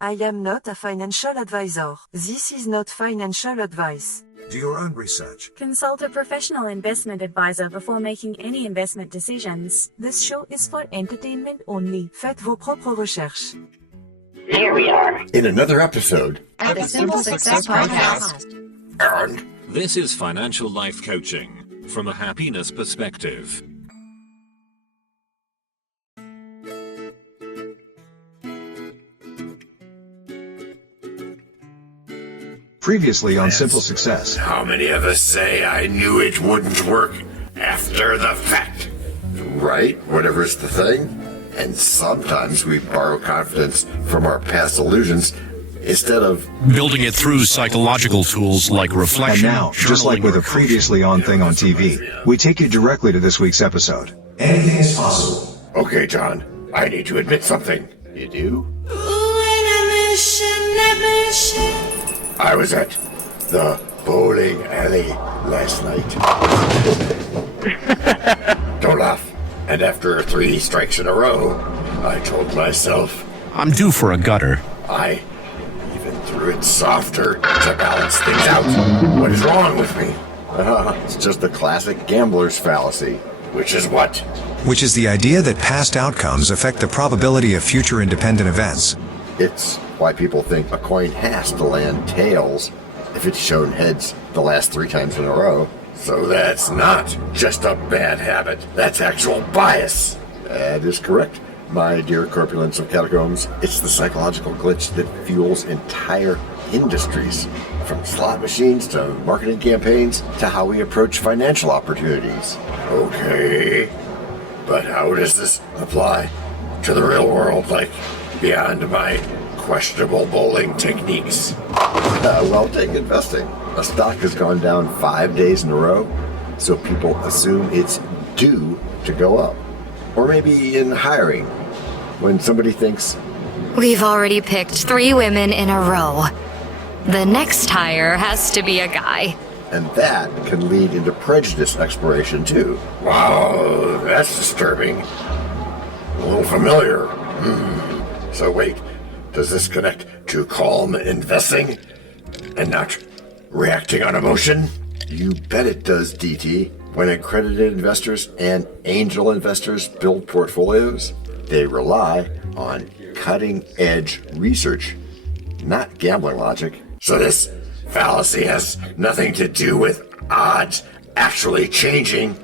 I am not a financial advisor. This is not financial advice. Do your own research. Consult a professional investment advisor before making any investment decisions. This show is for entertainment only. Faites vos propres recherches. Here we are in another episode of the Simple Success Podcast. And this is financial life coaching from a happiness perspective. Previously on Simple Success. How many of us say I knew it wouldn't work after the fact? Right? Whatever's the thing. And sometimes we borrow confidence from our past illusions instead of building it through psychological tools like reflection. And now, just like with a previously on thing on TV, we take you directly to this week's episode. Anything is possible. Okay, John, I need to admit something. You do? I was at the bowling alley last night. Don't laugh. And after 3 strikes in a row, I told myself, I'm due for a gutter. I even threw it softer to balance things out. What is wrong with me? It's just the classic gambler's fallacy. Which is what? Which is the idea that past outcomes affect the probability of future independent events. It's why people think a coin has to land tails if it's shown heads the last 3 times in a row. So that's not just a bad habit. That's actual bias. That is correct, my dear corpulence of catacombs. It's the psychological glitch that fuels entire industries, from slot machines to marketing campaigns to how we approach financial opportunities. Okay, but how does this apply to the real world, like beyond my questionable bowling techniques? Well, take investing. A stock has gone down 5 days in a row, so people assume it's due to go up. Or maybe in hiring, when somebody thinks, we've already picked 3 women in a row. The next hire has to be a guy. And that can lead into prejudice exploration too. Wow, that's disturbing. A little familiar. So wait, does this connect to calm investing and not reacting on emotion? You bet it does, DT. When accredited investors and angel investors build portfolios, they rely on cutting-edge research, not gambling logic. So this fallacy has nothing to do with odds actually changing.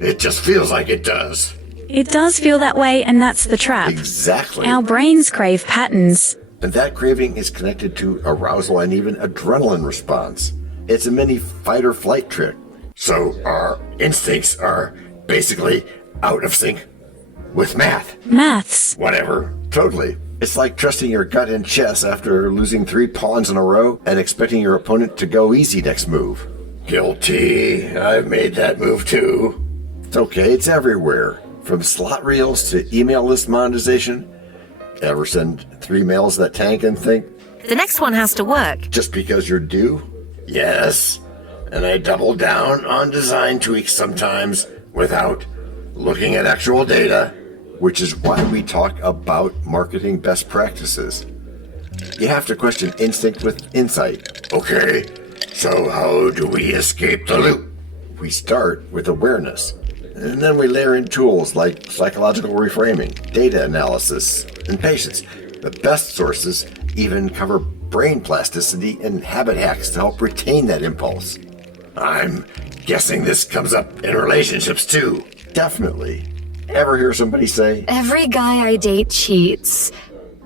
It just feels like it does. It does feel that way, and that's the trap. Exactly. Our brains crave patterns. And that craving is connected to arousal and even adrenaline response. It's a mini fight-or-flight trick. So our instincts are basically out of sync with math. Maths. Whatever. Totally. It's like trusting your gut in chess after losing 3 pawns in a row and expecting your opponent to go easy next move. Guilty. I've made that move too. It's okay. It's everywhere. From slot reels to email list monetization. Ever send 3 mails that tank and think, The next one has to work. just because you're due? Yes. And I double down on design tweaks sometimes without looking at actual data, which is why we talk about marketing best practices. You have to question instinct with insight. Okay, so how do we escape the loop? We start with awareness, and then we layer in tools like psychological reframing, data analysis, and patience. The best sources even cover brain plasticity and habit hacks to help retain that impulse. I'm guessing this comes up in relationships too. Definitely. Ever hear somebody say, Every guy I date cheats.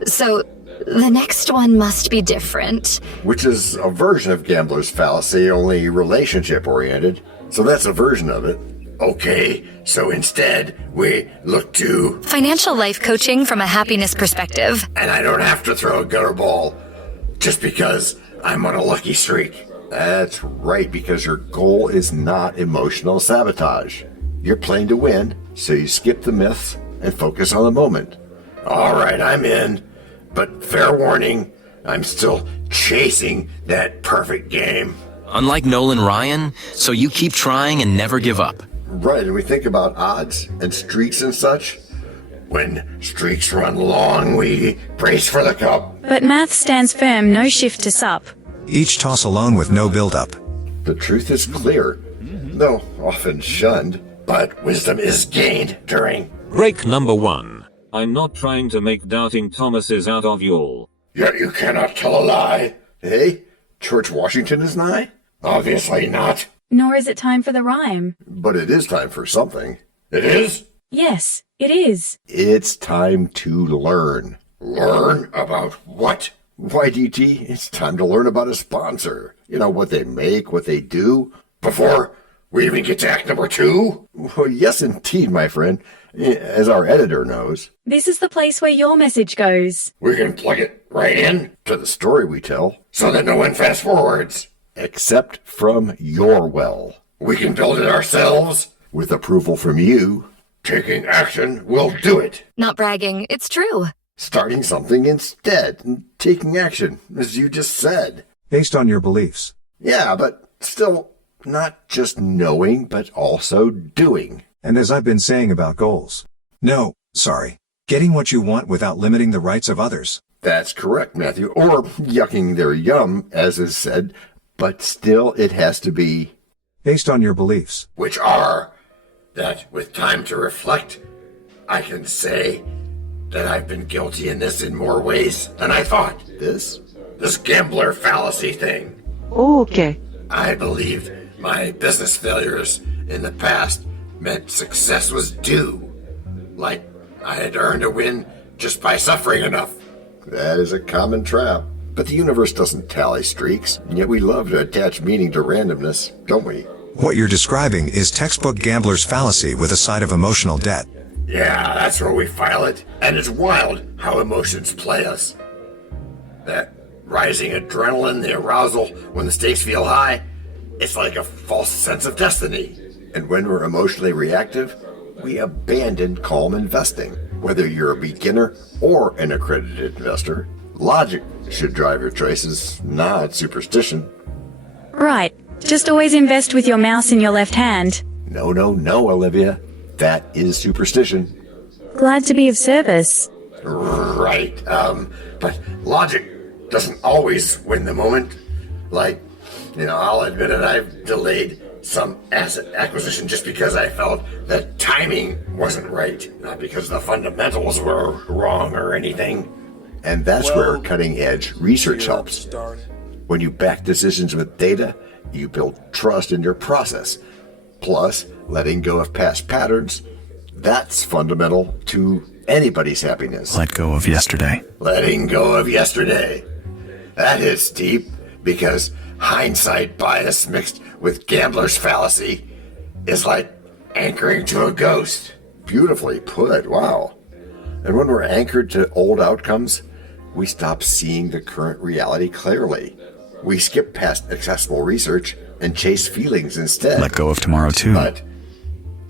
So the next one must be different. which is a version of gambler's fallacy, only relationship oriented. So that's a version of it. Okay, so instead we look to, Financial life coaching from a happiness perspective. and I don't have to throw a gutter ball just because I'm on a lucky streak. That's right, because your goal is not emotional sabotage. You're playing to win, so you skip the myths and focus on the moment. All right, I'm in, but fair warning, I'm still chasing that perfect game. Unlike Nolan Ryan, so you keep trying and never give up. Right, and we think about odds and streaks and such. When streaks run long, we brace for the cup. But math stands firm, no shift to sup. Each toss alone with no build-up. The truth is clear, though often shunned, but wisdom is gained during. Break number 1. I'm not trying to make doubting Thomases out of y'all. Yet you cannot tell a lie. Hey, George Washington is nigh? Obviously not. Nor is it time for the rhyme. But it is time for something. It is? Yes, it is. It's time to learn. Learn about what? Why, DT, it's time to learn about a sponsor. You know, what they make, what they do. Before we even get to act number 2? Well, yes, indeed, my friend. As our editor knows. This is the place where your message goes. We can plug it right in to the story we tell, so that no one fast forwards. Except from your well. We can build it ourselves, with approval from you. Taking action will do it. Not bragging, it's true. Starting something instead, and taking action, as you just said. Based on your beliefs. Yeah, but still, not just knowing, but also doing. And as I've been saying about goals. No, sorry. Getting what you want without limiting the rights of others. That's correct, Matthew. Or yucking their yum, as is said. But still, it has to be... Based on your beliefs. Which are that with time to reflect, I can say that I've been guilty in this in more ways than I thought. This gambler fallacy thing. Okay. I believed my business failures in the past meant success was due. Like I had earned a win just by suffering enough. That is a common trap. But the universe doesn't tally streaks, and yet we love to attach meaning to randomness, don't we? What you're describing is textbook gambler's fallacy with a side of emotional debt. Yeah, that's where we file it. And it's wild how emotions play us. That rising adrenaline, the arousal when the stakes feel high, it's like a false sense of destiny. And when we're emotionally reactive, we abandon calm investing. Whether you're a beginner or an accredited investor, logic should drive your choices, not superstition. Right. Just always invest with your mouse in your left hand. No, Olivia. That is superstition. Glad to be of service. Right. But logic doesn't always win the moment. Like, I'll admit it, I've delayed some asset acquisition just because I felt that timing wasn't right, not because the fundamentals were wrong or anything. And that's where cutting-edge research helps. When you back decisions with data, you build trust in your process. Plus, letting go of past patterns, that's fundamental to anybody's happiness. Let go of yesterday. Letting go of yesterday. That hits deep, because hindsight bias mixed with gambler's fallacy is like anchoring to a ghost. Beautifully put, wow. And when we're anchored to old outcomes, we stop seeing the current reality clearly. We skip past accessible research and chase feelings instead. Let go of tomorrow too. But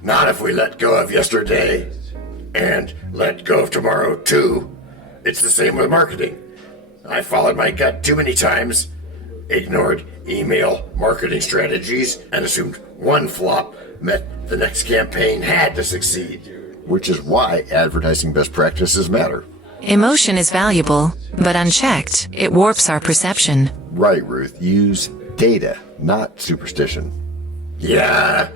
not if we let go of yesterday and let go of tomorrow too. It's the same with marketing. I followed my gut too many times, ignored email marketing strategies, and assumed one flop meant the next campaign had to succeed. Which is why advertising best practices matter. Emotion is valuable, but unchecked, it warps our perception. Right, Ruth. Use data, not superstition. Yeah,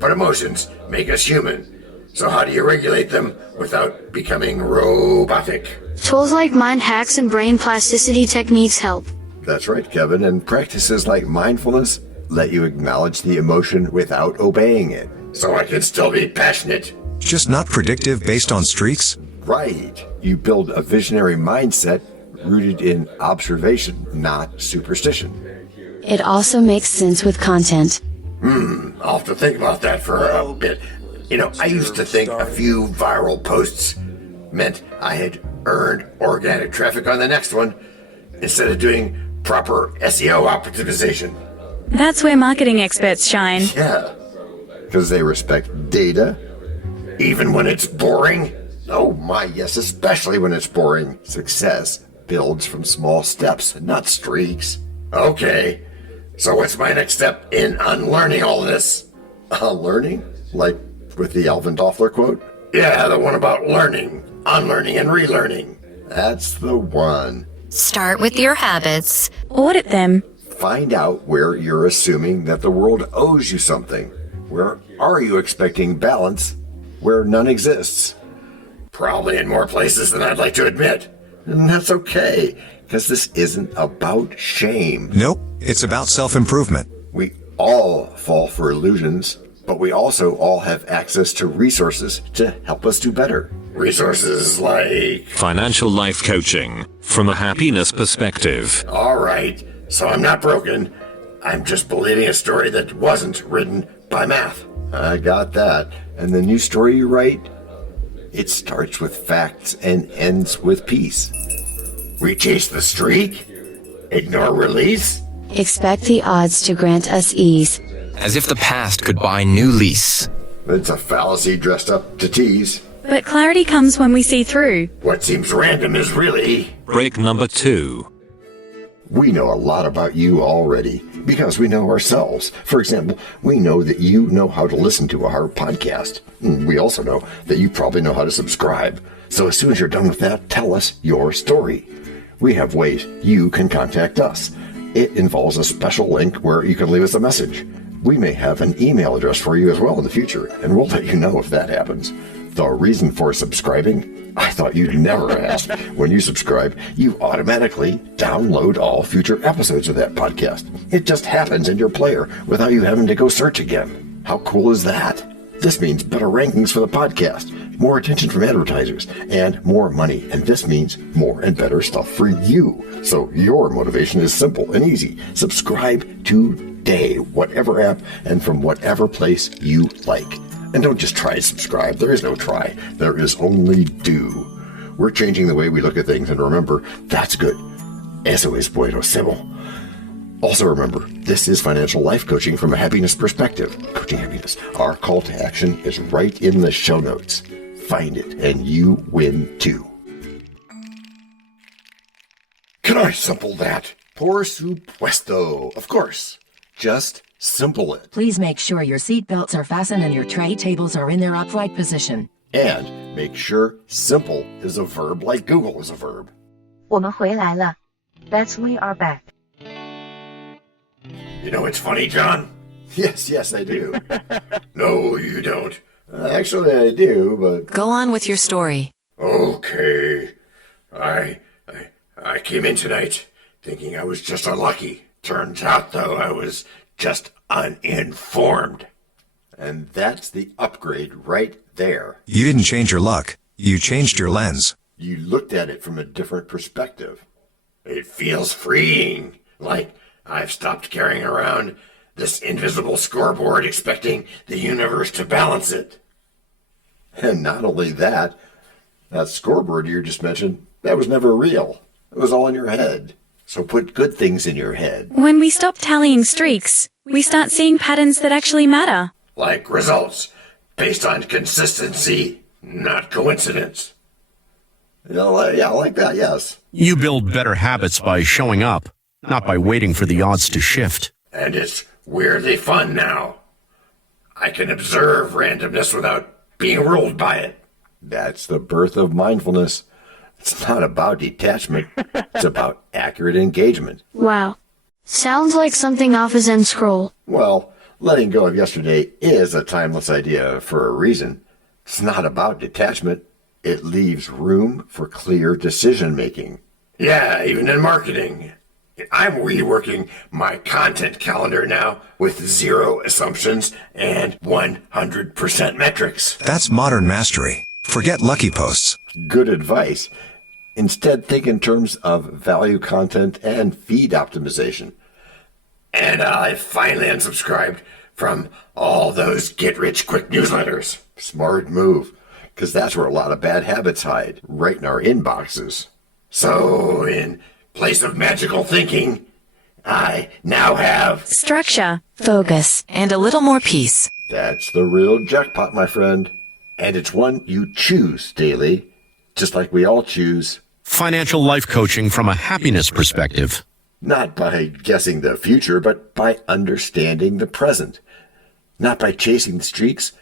but emotions make us human. So how do you regulate them without becoming robotic? Tools like mind hacks and brain plasticity techniques help. That's right, Kevin, and practices like mindfulness let you acknowledge the emotion without obeying it. So I can still be passionate. Just not predictive based on streaks? Right. You build a visionary mindset rooted in observation, not superstition. It also makes sense with content. I'll have to think about that for a bit. I used to think a few viral posts meant I had earned organic traffic on the next one instead of doing proper SEO optimization. That's where marketing experts shine. Yeah, because they respect data, even when it's boring. Oh my, yes, especially when it's boring. Success builds from small steps, not streaks. Okay, so what's my next step in unlearning all this? Unlearning? Like with the Alvin Toffler quote? Yeah, the one about learning. unlearning and relearning. That's the one. Start with your habits. Audit them. Find out where you're assuming that the world owes you something. Where are you expecting balance where none exists? Probably in more places than I'd like to admit. And that's okay, because this isn't about shame. Nope, it's about self-improvement. We all fall for illusions, but we also all have access to resources to help us do better. Resources like... Financial life coaching from a happiness perspective. All right, so I'm not broken. I'm just believing a story that wasn't written by math. I got that. And the new story you write? It starts with facts and ends with peace. We chase the streak? Ignore release? Expect the odds to grant us ease. As if the past could buy new lease. It's a fallacy dressed up to tease. But clarity comes when we see through. What seems random is really... Break number 2. We know a lot about you already because we know ourselves. For example, we know that you know how to listen to our podcast. We also know that you probably know how to subscribe. So as soon as you're done with that, tell us your story. We have ways you can contact us. It involves a special link where you can leave us a message. We may have an email address for you as well in the future, and we'll let you know if that happens. The reason for subscribing? I thought you'd never ask. When you subscribe, you automatically download all future episodes of that podcast. It just happens in your player without you having to go search again. How cool is that? This means better rankings for the podcast, more attention from advertisers, and more money. And this means more and better stuff for you. So your motivation is simple and easy. Subscribe today, whatever app and from whatever place you like. And don't just try to subscribe. There is no try. There is only do. We're changing the way we look at things, and remember, that's good. Eso es buenísimo. Also remember, this is financial life coaching from a happiness perspective. Coaching happiness. Our call to action is right in the show notes. Find it, and you win too. Can I simple that? Por supuesto. Of course. Just simple it. Please make sure your seat belts are fastened and your tray tables are in their upright position. And make sure simple is a verb like Google is a verb. 我们回来了. That's we are back. You know it's funny, John? Yes, I do. No, you don't. Actually, I do, but... Go on with your story. Okay. I came in tonight thinking I was just unlucky. Turns out, though, I was just uninformed. And that's the upgrade right there. You didn't change your luck. You changed your lens. You looked at it from a different perspective. It feels freeing, like I've stopped carrying around this invisible scoreboard expecting the universe to balance it. And not only that, that scoreboard you just mentioned, that was never real. It was all in your head. So put good things in your head. When we stop tallying streaks, we start seeing patterns that actually matter. Like results, based on consistency, not coincidence. Yeah, like that, yes. You build better habits by showing up, not by waiting for the odds to shift. And it's weirdly fun now. I can observe randomness without being ruled by it. That's the birth of mindfulness. It's not about detachment. It's about accurate engagement. Wow. Sounds like something off a Zen scroll. Well, letting go of yesterday is a timeless idea for a reason. It's not about detachment. It leaves room for clear decision-making. Yeah, even in marketing. I'm reworking my content calendar now with 0 assumptions and 100% metrics. That's modern mastery. Forget lucky posts. Good advice. Instead, think in terms of value content and feed optimization. And I finally unsubscribed from all those get-rich-quick newsletters. Smart move, because that's where a lot of bad habits hide, right in our inboxes. So, in place of magical thinking, I now have... structure, focus, and a little more peace. That's the real jackpot, my friend. And it's one you choose daily, just like we all choose... Financial life coaching from a happiness perspective. Not by guessing the future, but by understanding the present. Not by chasing streaks,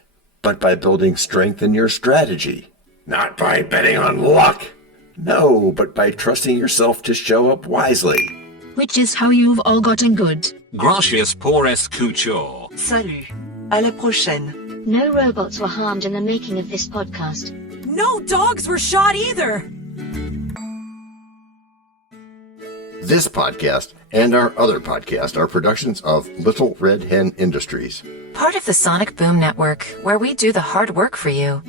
but by building strength in your strategy. Not by betting on luck. No, but by trusting yourself to show up wisely. Which is how you've all gotten good. Gracias por escuchar. Salut. À la prochaine. No robots were harmed in the making of this podcast. No dogs were shot either. This podcast and our other podcast are productions of Little Red Hen Industries. Part of the Sonic Boom Network, where we do the hard work for you.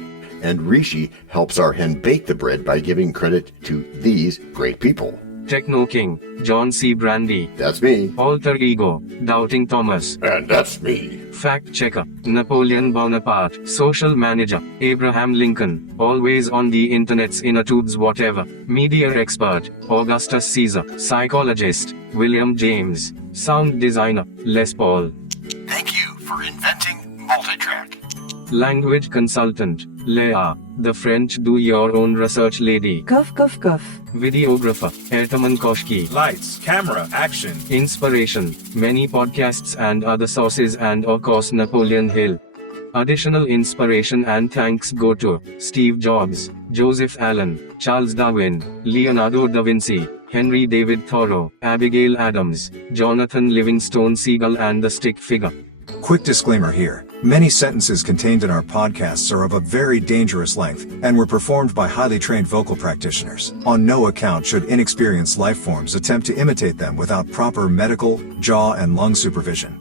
And Rishi helps our hen bake the bread by giving credit to these great people. Techno King, John Brandy. That's me. Alter Ego, Doubting Thomas. And that's me. Fact Checker, Napoleon Bonaparte. Social Manager, Abraham Lincoln. Always on the internet's inner tubes whatever. Media Expert, Augustus Caesar. Psychologist, William James. Sound Designer, Les Paul. Thank you for inventing multitrack. Language Consultant, Leah, the French do-your-own research lady. Cough, cough, cough. Videographer, Ertaman Koshki. Lights, camera, action. Inspiration, many podcasts and other sources and of course Napoleon Hill. Additional inspiration and thanks go to Steve Jobs, Joseph Allen, Charles Darwin, Leonardo da Vinci, Henry David Thoreau, Abigail Adams, Jonathan Livingstone Seagull and the Stick Figure. Quick disclaimer here. Many sentences contained in our podcasts are of a very dangerous length and were performed by highly trained vocal practitioners. On no account should inexperienced life forms attempt to imitate them without proper medical, jaw, and lung supervision.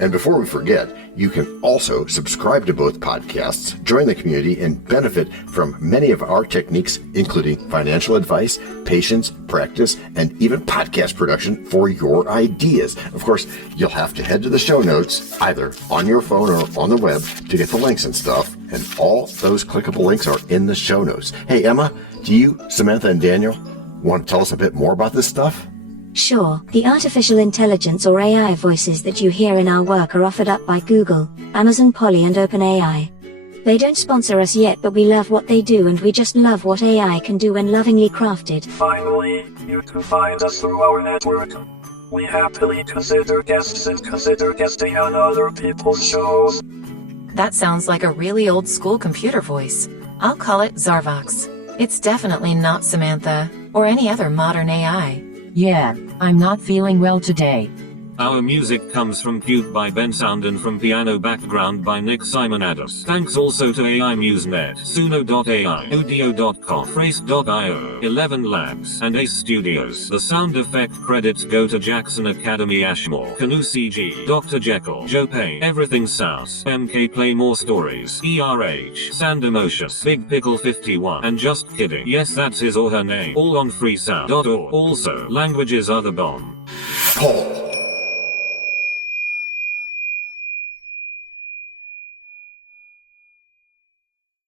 And before we forget, you can also subscribe to both podcasts, join the community, and benefit from many of our techniques, including financial advice, patience, practice, and even podcast production for your ideas. Of course, you'll have to head to the show notes, either on your phone or on the web, to get the links and stuff. And all those clickable links are in the show notes. Hey, Emma, do you, Samantha, and Daniel want to tell us a bit more about this stuff? Sure, the artificial intelligence or AI voices that you hear in our work are offered up by Google, Amazon Polly and OpenAI. They don't sponsor us yet, but we love what they do and we just love what AI can do when lovingly crafted. Finally, you can find us through our network. We happily consider guests and consider guesting on other people's shows. That sounds like a really old school computer voice. I'll call it Zarvox. It's definitely not Samantha, or any other modern AI. Yeah, I'm not feeling well today. Our music comes from Cube by Ben Sound and from Piano Background by Nick Simonados. Thanks also to AI MuseNet, Suno.ai, Udio.com, Phrase.io, ElevenLabs, and Ace Studios. The sound effect credits go to Jackson Academy Ashmore, Canoe CG, Dr. Jekyll, Joe Payne, Everything Souse, MK Play More Stories, ERH, Sandemocious, Big Pickle 51, and Just Kidding. Yes, that's his or her name. All on freesound.org. Also, languages are the bomb. Paul.